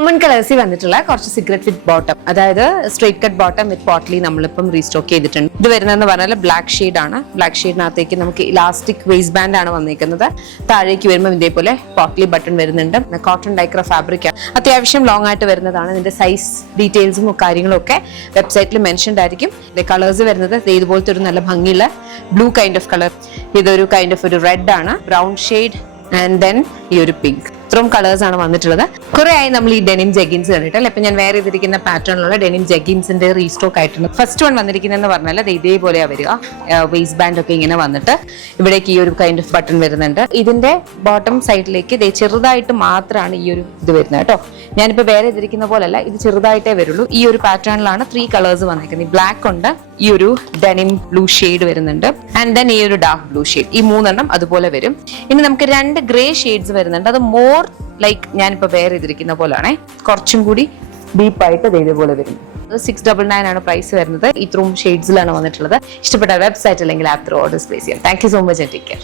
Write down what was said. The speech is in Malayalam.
കോമൺ കളേഴ്സിൽ വന്നിട്ടുള്ള കുറച്ച് സിഗരറ്റ് വിത്ത് ബോട്ടം, അതായത് സ്ട്രേറ്റ് കട്ട് ബോട്ടം വിത്ത് പോട്ട്ലി നമ്മളിപ്പം റീസ്റ്റോക്ക് ചെയ്തിട്ടുണ്ട്. ഇത് വരുന്നതെന്ന് പറഞ്ഞാൽ ബ്ലാക്ക് ഷെയ്ഡ് ആണ്. ബ്ലാക്ക് ഷെയ്ഡിനകത്തേക്ക് നമുക്ക് ഇലാസ്റ്റിക് വേസ്റ്റ് ബാൻഡ് ആണ് വന്നിരിക്കുന്നത്. താഴേക്ക് വരുമ്പോൾ ഇതേപോലെ പോട്ട്ലി ബട്ടൺ വരുന്നുണ്ട്. കോട്ടൺ ഡൈക്ര ഫാബ്രിക് ആണ്. അത്യാവശ്യം ലോങ് ആയിട്ട് വരുന്നതാണ്. ഇതിന്റെ സൈസ് ഡീറ്റെയിൽസും കാര്യങ്ങളും ഒക്കെ വെബ്സൈറ്റിൽ മെൻഷൻഡ് ആയിരിക്കും. കളേഴ്സ് വരുന്നത് ഇതുപോലത്തെ ഒരു നല്ല ഭംഗിയുള്ള ബ്ലൂ കൈൻഡ് ഓഫ് കളർ, ഇതൊരു കൈൻഡ് ഓഫ് ഒരു റെഡ് ആണ്, ബ്രൗൺ ഷെയ്ഡ് ആൻഡ് ദെൻ ഈ ഒരു പിങ്ക്. ഇത്രയും കളേഴ്സ് ആണ് വന്നിട്ടുള്ളത്. കുറെ ആയി നമ്മൾ ഈ ഡെനിം ജെഗിൻസ് കണ്ടിട്ട്. ഇപ്പൊ ഞാൻ വേറെ ചെയ്തിരിക്കുന്ന പാറ്റേണിലുള്ള ഡെനിം ജെഗിൻസിന്റെ റീസ്റ്റോക്ക് ആയിട്ടുണ്ട്. ഫസ്റ്റ് വൺ വന്നിരിക്കുന്നതെന്ന് പറഞ്ഞാൽ ഇതേപോലെയാ വരിക. വേസ്റ്റ് ബാൻഡ് ഒക്കെ ഇങ്ങനെ വന്നിട്ട് ഇവിടേക്ക് ഈ ഒരു കൈൻഡ് ഓഫ് ബട്ടൺ വരുന്നുണ്ട്. ഇതിന്റെ ബോട്ടം സൈഡിലേക്ക് ചെറുതായിട്ട് മാത്രമാണ് ഈ ഒരു ഇത് വരുന്നത് കേട്ടോ. ഞാനിപ്പോ വേറെ ചെയ്തിരിക്കുന്ന പോലല്ല, ഇത് ചെറുതായിട്ടേ വരുള്ളൂ. ഈ ഒരു പാറ്റേണിലാണ് 3 കളേഴ്സ് വന്നിരിക്കുന്നത്. ബ്ലാക്ക് ഉണ്ട്, ഈ ഒരു ഡെനിം ബ്ലൂ ഷെയ്ഡ് വരുന്നുണ്ട്, ആൻഡ് ദെൻ ഈ ഒരു ഡാർക്ക് ബ്ലൂ ഷെയ്ഡ്. ഈ 3 എണ്ണം അതുപോലെ വരും. ഇനി നമുക്ക് 2 ഗ്രേ ഷെയ്ഡ്സ് വരുന്നുണ്ട്. അത് മോർ ലൈക്ക് ഞാനിപ്പോ വേറെ ചെയ്തിരിക്കുന്ന പോലെയാണേ, കുറച്ചും കൂടി ഡീപ്പായിട്ട് ഇതേപോലെ വരും. 699 ആണ് പ്രൈസ് വരുന്നത്. ഇത്രയും ഷെയ്ഡ്സിലാണ് വന്നിട്ടുള്ളത്. ഇഷ്ടപ്പെട്ട വെബ്സൈറ്റ് അല്ലെങ്കിൽ ആപ്പ് ത്രൂ ഓർഡേഴ്സ് പ്ലേസ് ചെയ്യാം. Thank you so much and take care.